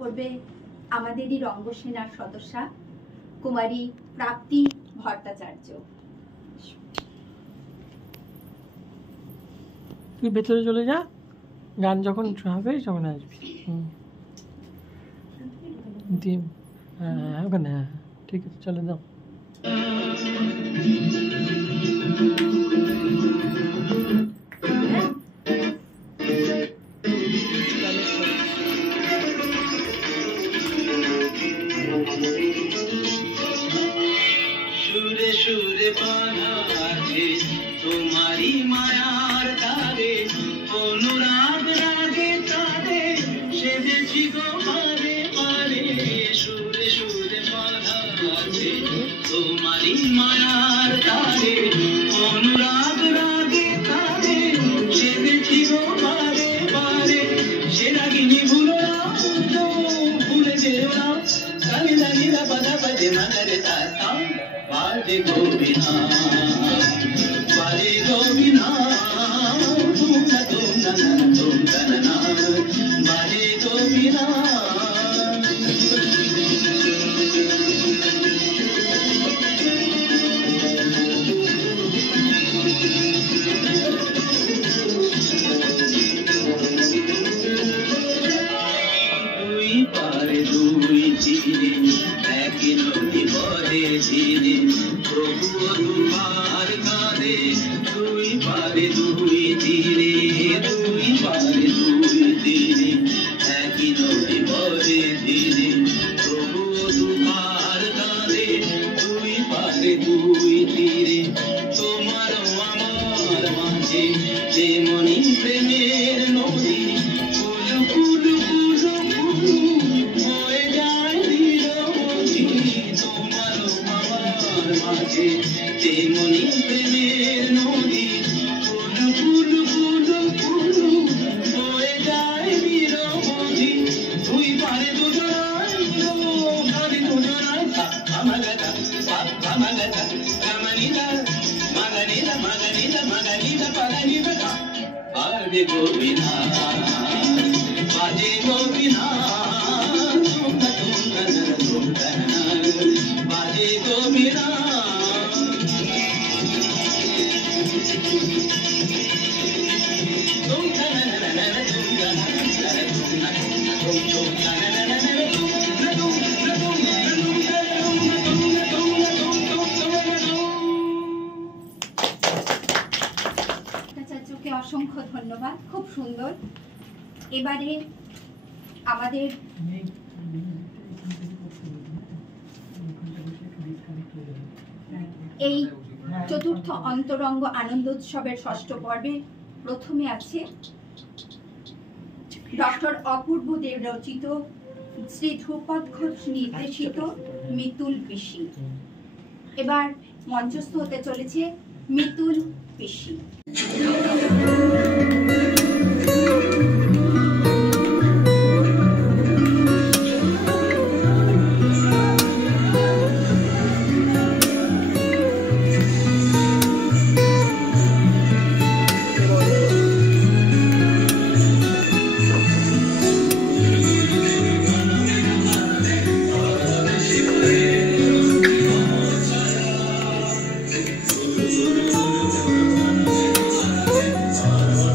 করবে আমাদেরই রঙ্গসেনার সদস্যা কুমারী প্রাপ্তি ভট্টাচার্য। তুই ভেতরে চলে যা, গান যখন হবে তখন আসবি। হ্যাঁ ওখানে, হ্যাঁ ঠিক আছে, চলে যাও। সুরে সুরে বাঁধা আছে তোমারই মায়ার তারে, অনুরাগ রাগে তারে সেজেছি গো বারে বারে। সুরে সুরে বাঁধা আছে তোমারই মায়ার তারে, অনুরাগ রাগে তারে সেজেছি গো বারে বারে। সে রাগিনী ভুলো না, ভুলে যেও না, রাগে রাগিরা বাধা বাজে মাথারে তাতা। বাজে গোবিনা, বাজে গোবিনা, তুমনা তুমনা তুমনা না, বাজে গোবিনা। দুই পারে দুই চিরে একই নদী বলে ধীরে, প্রভু দুবার কাঁদে দুই পারে দুই তীরে, দুই পারে দুই তীরে একই নদী বলে ধীরে, প্রভু দুবার কাঁদে দুই পারে দুই তীরে। তোমার আমার মাঝে যেমনি প্রেমের নদী, কুলু কুলু কুলু কুলু বয়ে যায় নিরবধি। তোমার আমার মাঝে যেমনি প্রেমের নদী, কুলু কুলু কুলু কুলু বয়ে যায় নিরবধি। দুই পারে দুজনায় কাঁদে দুজনায়, আমাগাতা আমাগাতা কামানিদা মাগানিদা মাগানিদা মাগানিদা পাগানিদা। বাজে গোবিনা, বাজে গোবিনা, তুমনা তুমনা তুমনা, বাজে গোবিনা। ভট্টাচার্যকে অসংখ্য ধন্যবাদ, খুব সুন্দর। এবারে আমাদের এই চতুর্থ অন্তরঙ্গ আনন্দ উৎসবের ষষ্ঠ পর্বে প্রথমে আছে ডক্টর অপূর্ব দেব রচিত, শ্রী ধ্রুপদ ঘোষ নির্দেশিত মিতুল পিসি। এবার মঞ্চস্থ হতে চলেছে মিতুল পিসি। Oh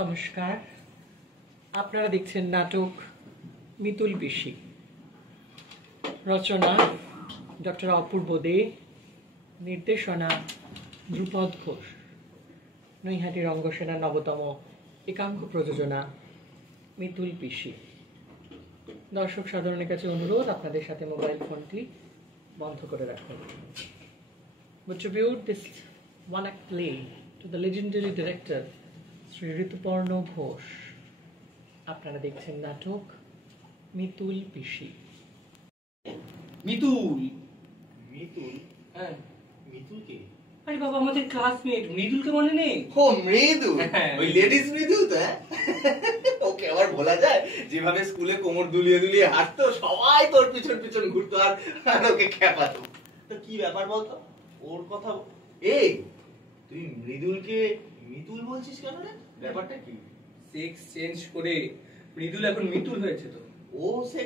নমস্কার, আপনারা দেখছেন নাটক মিতুল পিসি। রচনা ডক্টর অপূর্ব দে, নির্দেশনা ধ্রুপদ ঘোষ, নৈহাটি রঙ্গসেনা নবতম একাঙ্ক প্রযোজনা মিতুল পিসি। দর্শক সাধারণের কাছে অনুরোধ, আপনাদের সাথে মোবাইল ফোনটি বন্ধ করে রাখুন। We tribute this one-act play to the legendary director Shri Rituparno Ghosh. আপনারা দেখছেন নাটক মিতুল পিসি। মিতুল মিতুল হ্যাঁ মিতুল কে? আরে বাবা, আমাদের ক্লাসমেট মৃদুলকে মনে নেই? ও মৃদু, ওই লেডিস মৃদু তো? ওকে আবার বলা যায়? যেভাবে স্কুলে কোমর দুলিয়ে দুলিয়ে হাঁটতো, সবাই তোর পিছন পিছন ঘুরতো আর ওকে খেপাতো। তো কি ব্যাপার বলতো ওর কথা? এই তুই মৃদুলকে মিতুল বলছিস কেন রে? ব্যাপারটা কি? সেক্স চেঞ্জ করে মৃদুল এখন মিতুল হয়েছে তো। ও সে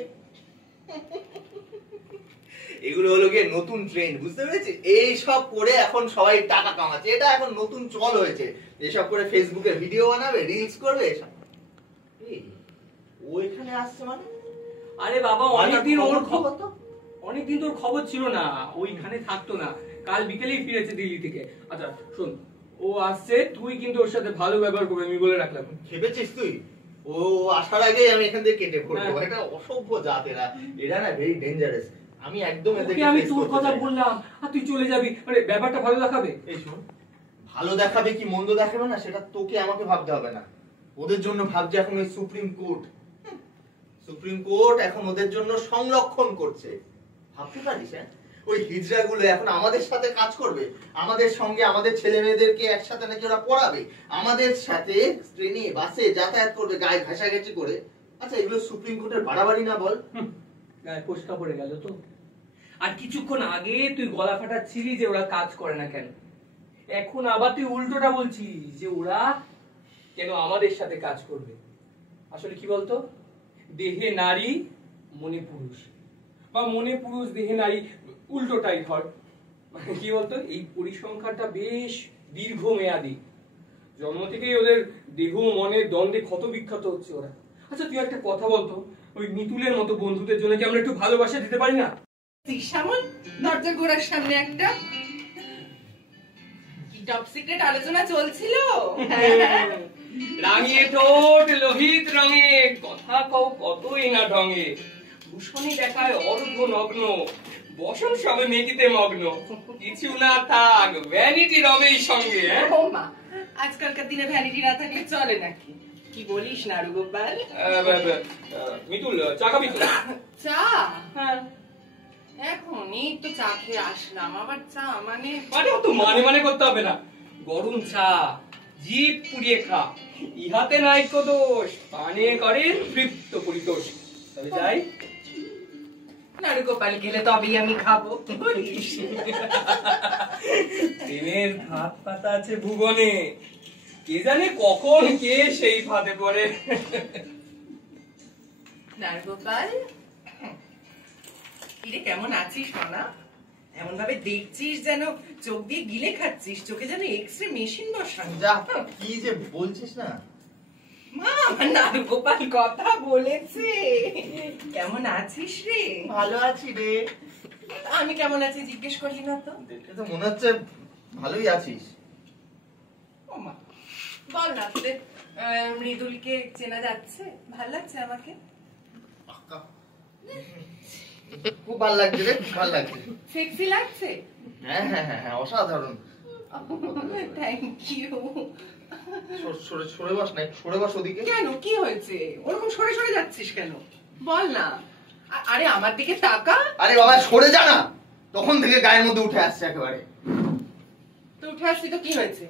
এগুলো হলো গিয়ে নতুন ট্রেন্ড, বুঝতে পেরেছিস? এই সব করে এখন সবাই টাকা কামাচ্ছে, এটা এখন নতুন চল হয়েছে। এসব করে ফেসবুকে ভিডিও বানাবে, রিলস করবে এসব। এই ও এখানে আসছে মানে? আরে বাবা, অনেকদিন ওর খবর তো, অনেকদিন তোর খবর ছিল না, ওইখানে থাকতো না। কাল বিকেলেই ফিরেছে দিল্লি থেকে। আচ্ছা শোন, ও আসছে, তুই কিন্তু ওর সাথে ভালো ব্যবহার করবি, আমি বলে রাখলাম। ভেবেছিস তুই ও আসার আগেই আমি এখান থেকে কেটে পড়বো? হ্যাঁ। এটা অসভ্য জাত, এরা না ভেরি ডেঞ্জারাস। আমি একদম ওকে আমি তোর কথা বললাম আর তুই চলে যাবি, মানে ব্যাপারটা ভালো দেখাবে? এই শোন, ভালো দেখাবে কি মন্দ দেখাবে না সেটা তোকে আমাকে ভাবতে হবে না। ওদের জন্য ভাবছে এখন ওই সুপ্রিম কোর্ট। সুপ্রিম কোর্ট এখন ওদের জন্য সংরক্ষণ করছে, ভাবতে পারিস? হ্যাঁ, ওই হিজড়া গুলো এখন আমাদের সাথে কাজ করবে, আমাদের সঙ্গে আমাদের ছেলে মেয়েদেরকে একসাথে নাকি ওরা পড়াবে, আমাদের সাথে ট্রেনে বাসে যাতায়াত করবে গায়ে ঘাসাঘাসি করে। আচ্ছা এগুলো সুপ্রিম কোর্টের বাড়াবাড়ি না বল? গায়ে ফোস্কা পড়ে গেল তো। আর কিছুক্ষণ আগে তুই গলা ফাটাচ্ছিলি যে ওরা কাজ করে না কেন, এখন আবার তুই উল্টোটা বলছিস যে ওরা কেন আমাদের সাথে কাজ করবে। আসলে কি বলতো, দেহে নারী মনে পুরুষ, বা মনে পুরুষ দেহে নারী, উল্টোটাই ধর। মানে কি বলতো, এই পরিসংখ্যানটা বেশ দীর্ঘমেয়াদী। জন্ম থেকেই ওদের দেহ মনের দ্বন্দ্বে ক্ষত বিক্ষত হচ্ছে ওরা। আচ্ছা তুই একটা কথা বলতো, ওই মিতুলের মতো বন্ধুদের জন্য কি আমরা একটু ভালোবাসা দিতে পারি না? সামন দরজা গোড়ার সামনে একটা কি টপ সিক্রেট আলোচনা চলছিল। রাঙিয়ে ঠোঁট লোহিত রঙে, কথা কও কতই না ঢঙে, ভূষণী দেখায় অর্ধ নগ্ন, বসন সবে মেকিতে মগ্ন, কিছু না থাক ভ্যানিটি রবেই সঙ্গে। ও মা, আজকালকার দিনে ভ্যানিটি না থাকলে চলে নাকি? কি বলিস নাড়ু গোপাল? মিতুল চা খাবি তো? চা? হ্যাঁ। এখনই তো চা খেয়ে আসলাম, আবার চা মানে? আরে অত মানে মানে করতে হবে না, গরম চা জিভ পুড়িয়ে খা, ইহাতে নাই কো দোষ, পানে করে তৃপ্ত পরিতোষ। তবে যাই। নাড়ু গোপাল খেলে তবেই আমি খাবো। প্রেমের ভাত পাতা আছে ভুবনে, কে জানে কখন কে সেই ফাঁদে পড়ে। নাড়ু গোপাল, কিরে কেমন আছিস সোনা? এমন ভাবে দেখছিস যেন চোখ দিয়ে গিলে খাচ্ছিস, চোখে যেন এক্সরে মেশিন বসানো। যা কি যে বলছিস না। মা, আমার নাড়ু গোপাল কথা বলেছে। কেমন আছিস রে? ভালো আছি রে। আমি কেমন আছি জিজ্ঞেস করলি না তো? দেখে তো মনে হচ্ছে ভালোই আছিস। ও মা, বল না তোদের মৃদুলকে চেনা যাচ্ছে? ভাল লাগছে আমাকে? খুব ভালো লাগছে রে, খুব ভালো লাগছে। সেক্সি লাগছে? হ্যাঁ হ্যাঁ হ্যাঁ হ্যাঁ, অসাধারণ। Thank you. সরে বস না, সরে বস ওদিকে। কেন, কি হয়েছে? ওরকম সরে সরে যাচ্ছিস কেন? বল না। আরে আমার দিকে তাকা। আরে বাবা সরে যা না, তখন থেকে গায়ের মধ্যে উঠে আসছে একেবারে। তো উঠে আসছি তো কি হয়েছে?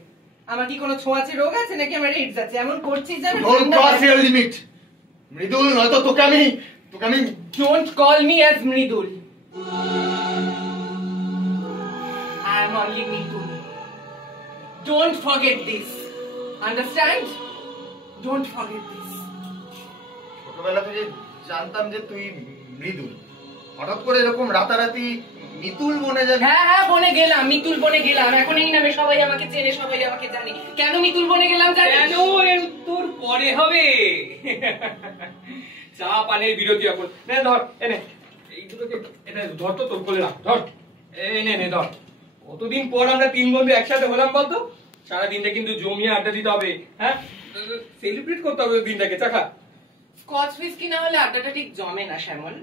আমার কি কোনো ছোঁয়াচে রোগ আছে নাকি আমার এইডস আছে? এমন করছিস যেন don't cross your limit Mridul, নয়তো তোকে আমি don't call me as Mridul. I am only Mitul. Don't forget this. Understand? Don't forget this. ছোটবেলা থেকে জানতাম যে তুই মৃদুল, হঠাৎ করে এরকম রাতারাতি মিতুল বনে যাবি? হ্যাঁ হ্যাঁ বনে গেলাম, মিতুল বনে গেলাম। এখন এই নামে সবাই আমাকে চেনে, সবাই আমাকে জানে। কেন মিতুল বনে গেলাম জানিস? কেন, এর উত্তর পরে হবে। চা পানের বিরতি এখন। নে ধর, এনে এই দুটোকে এটা ধর তো, তোর কোলে রাখ, ধর। নে নে ধর। কতদিন পর আমরা তিন বন্ধু একসাথে হলাম বলতো? সারা দিনটা কিন্তু জমিয়ে আড্ডা দিতে হবে, হ্যাঁ, সেলিব্রেট করতে হবে দিনটাকে। চাখা স্কচ হুইস্কি না হলে আড্ডাটা ঠিক জমে না শ্যামল,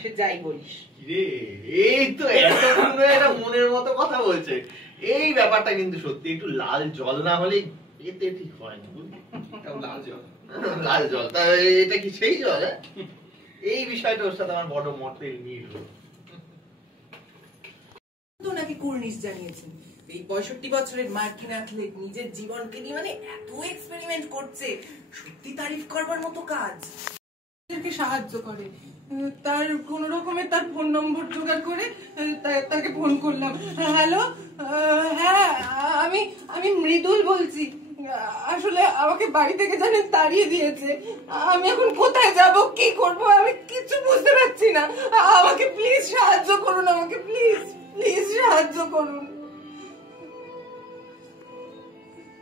সে যাই বলিস। রে এই তো এত সুন্দর একটা মনের মতো কথা বলছে। এই ব্যাপারটা কিন্তু সত্যি, একটু লাল জল না হলে এতে ঠিক হয় না, বুঝলি? লাল জল, লাল জল, তা এটা কি সেই জল? এই বিষয়টা ওর সাথে আমার বড় মতের মিল হলো। তো নাকি কুর্নিশ জানিয়েছেন এই 65 বছরের মার্কিন অ্যাথলেট নিজের জীবনকে নিয়ে মানে এত এক্সপেরিমেন্ট করছে, সত্যি তারিফ করবার মতো কাজ। তাদেরকে সাহায্য করে, তার কোন রকমের তার ফোন নম্বর জোগাড় করে তাকে ফোন করলাম। হ্যালো, হ্যাঁ আমি মৃদুল বলছি। আসলে আমাকে বাড়ি থেকে জানেন তাড়িয়ে দিয়েছে। আমি এখন কোথায় যাব, কি করব, আমি কিছু বুঝতে পারছি না। আমাকে প্লিজ সাহায্য করুন, আমাকে প্লিজ প্লিজ সাহায্য করুন।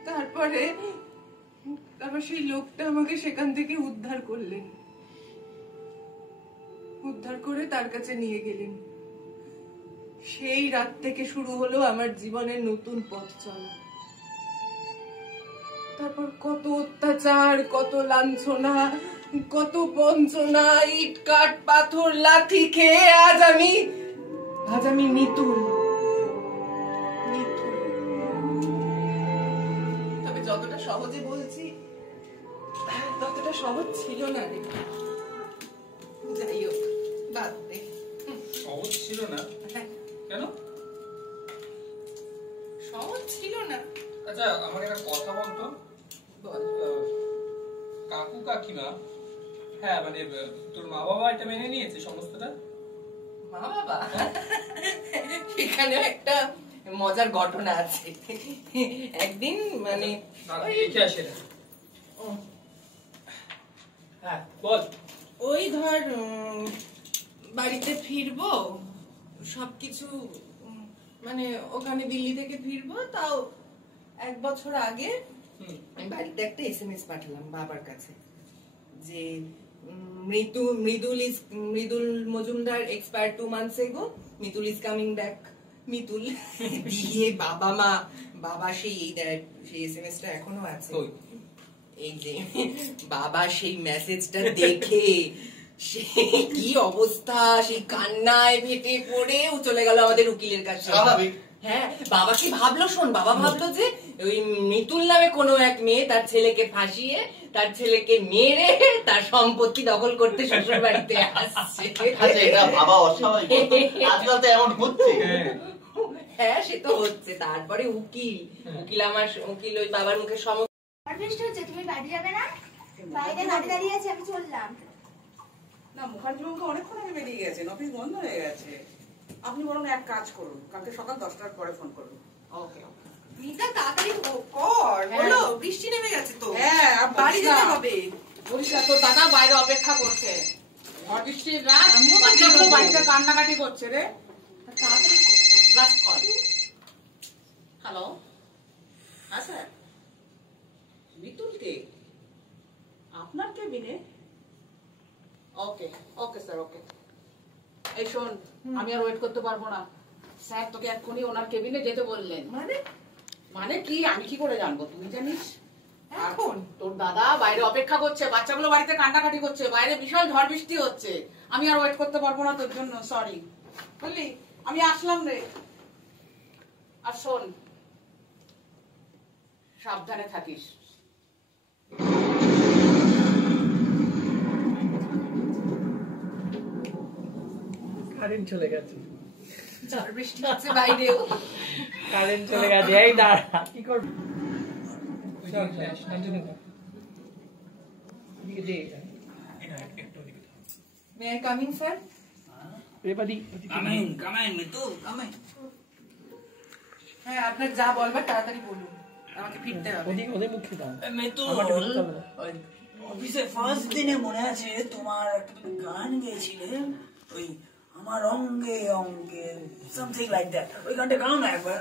তারপরে সেই লোকটা আমাকে সেখান থেকে উদ্ধার করলেন, উদ্ধার করে তার কাছে নিয়ে গেলেন। সেই রাত থেকে শুরু হলো আমার জীবনের নতুন পথ চলা। তারপর কত অত্যাচার, কত লাঞ্ছনা, কত বঞ্চনা, ইট কাঠ পাথর লাথি খেয়ে আজ আমি মিতুল। তবে যতটা সহজে বলছি ততটা সহজ ছিল না রে। যাই হোক, বাদ দে। সহজ ছিল না কেন? সহজ ছিল না। আচ্ছা আমাকে একটা কথা বলতো, কাকু কাকিমা, হ্যাঁ মানে তোর মা বাবা এটা মেনে নিয়েছে সমস্তটা? মা বাবা, এখানেও একটা মজার ঘটনা আছে। একদিন মানে দেখে আসে না। হ্যাঁ বল। ওই ধর বাড়িতে ফিরবো, সবকিছু মানে ওখানে দিল্লি থেকে ফিরবো, তাও 1 বছর আগে আমি বাড়িতে একটা SMS পাঠালাম বাবার কাছে যে Mridul Majumdar expired 2 months ago, Mitul is coming back, Mitul. দিয়ে বাবা সেই এসএমএসটা এখনো আছে, এই যে বাবা সেই মেসেজটা দেখে সেই কি অবস্থা, সেই কান্নায় ফেটে পড়ে চলে গেল আমাদের উকিলের কাছে। হ্যাঁ, বাবা কি ভাবলো শোন, বাবা ভাবলো যে ওই মিতুল নামে কোনো এক মেয়ে তার ছেলেকে ফাঁসিয়ে তার ছেলেকে মেরে তার সম্পত্তি দখল করতে শ্বশুর বাড়িতে আসছে। এটা বাবা অস্বাভাবিক, আজকাল তো এমন হচ্ছে। হ্যাঁ সে তো হচ্ছে। তারপরে উকিল ওই বাবার মুখে বৃষ্টি হচ্ছে, তুমি বাড়ি যাবে না? বাইরে গাড়ি দাঁড়িয়ে আছে, আমি চললাম। না, মুখার্জি বাবু অনেকক্ষণ আগে বেরিয়ে গেছেন, অফিস বন্ধ হয়ে গেছে। আপনি বরং এক কাজ করুন, কালকে সকাল 10টার পরে ফোন করুন। ওকে ওকে। মিতা তাড়াতাড়ি কর, বলো বৃষ্টি নেমে গেছে তো। হ্যাঁ, বাড়ি যেতে হবে। বলিস না, তোর দাদা বাইরে অপেক্ষা করছে। ঝড় বৃষ্টির রাত, বাচ্চাগুলো বাড়িতে কান্নাকাটি করছে রে। তাড়াতাড়ি লাস্ট কল। হ্যালো, হ্যাঁ স্যার, মিতুলকে আপনার কেবিনে? ওকে ওকে স্যার, ওকে। এই শোন, আমি আর ওয়েট করতে পারবো না, স্যার তোকে এক্ষুনি ওনার কেবিনে যেতে বললেন। মানে কি, আমি কি করে জানবো, তুই জানিস? এখন তোর দাদা বাইরে অপেক্ষা করছে, বাচ্চাগুলো বাড়িতে কান্নাকাটি করছে, বাইরে বিশাল ঝড় বৃষ্টি হচ্ছে, আমি আর ওয়েট করতে পারবো না তোর জন্য, সরি বুঝলি। আমি আসলাম রে। আর শোন, সাবধানে থাকিস। কারেন্ট চলে গেছে, ঝড় বৃষ্টি হচ্ছে বাইরেও। কারেন্ট চলে গেছে, এই দাঁড়া, কি করবি? May I come in, sir? হ্যাঁ, আপনার যা বলবার তাড়াতাড়ি বলুন, আমাকে ফিরতে হবে। ওদের মুখে দাও। অফিসের ফার্স্ট দিনে মনে আছে তোমার একটা গান গেয়েছিলে, ওই আমার অঙ্গে অঙ্গে সামথিং লাইক দ্যাট, ওই গানটা গাও না একবার।